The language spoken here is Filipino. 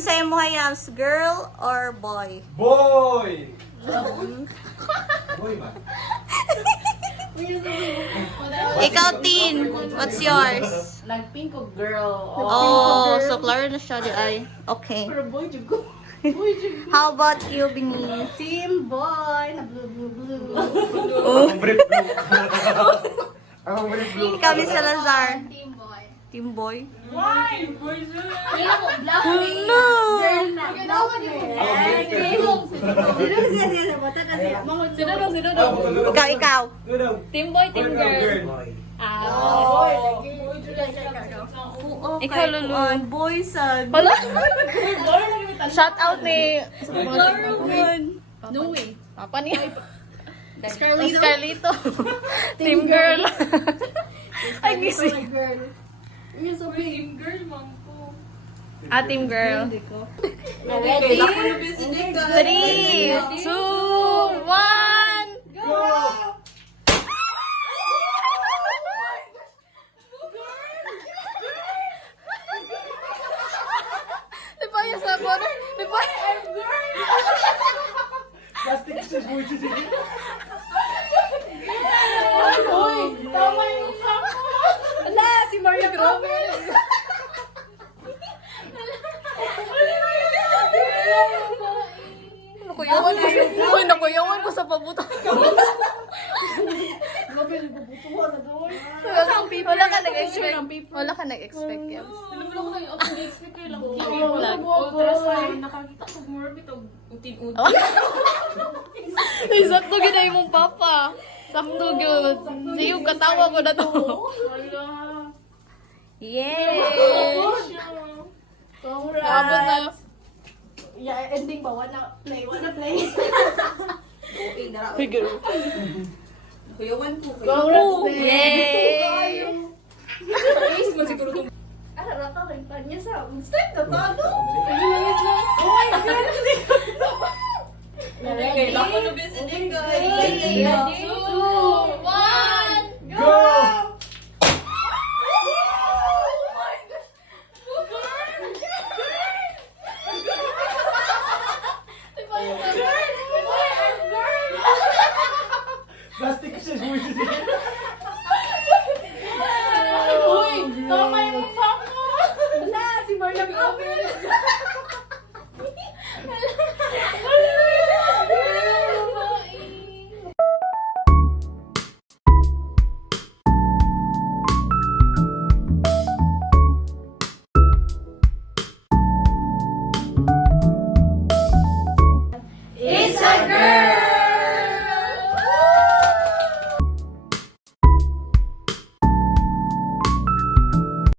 Unsay mo hayas, girl or boy? Boy! Boy man. Ikaw, Tin. What's yours? Nagpink ko girl. Oh, so klaro na siya di ay. Okay. Pero boy, jud ko. Boy, jud ko. How about you, Bini? Team boy, na blue, blue, blue. Akong brief blue. Akong brief blue. Ikaw, Miss Salazar. Team boy. Team boy. Why? Boy, jud. Black. Hello! Girl na. Girl na. Ikaw. Team boy, team girl. Boy. Ikaw, Lulu. Boy, son. Hala? Shout out ni... No way. Papa niya. Scarlito. Scarlito. Team girl. Ay, gising. Girl. You're so big. Team girl, mom ko. Ah, team girl. Ready? 3, 2, 1. Go! Di ba yung sa corner? Di ba? Plastic shoes, boy. Uy, tama yung mukha ko. Ala, si Maria Gomez. Nakuyawan ko sa... Uy, nakuyawan ko sa pabuta. Grabe, nagbubutuhan na doon. Wala ka nag-expect. Wala ka nag-expect yan. Alam mo lang ako nag-expect kayo lang. Vlog. Ultrasound, nakakita ko morbid o utin-utin. Ay, sakto ginay mong papa. Sakto gyud. Siyo katawa ko na to. Wala. Yay! Congrats. Abot na. Yeah, ending ba? Wanna play? Wanna play? Figure. Congrats, babe. Yay! Ayos mo siguro itong Ara ka, may tanya sa... Start na tago! Oh my God! kailangan ko na busy din guys. Ready? 2, 1. Go!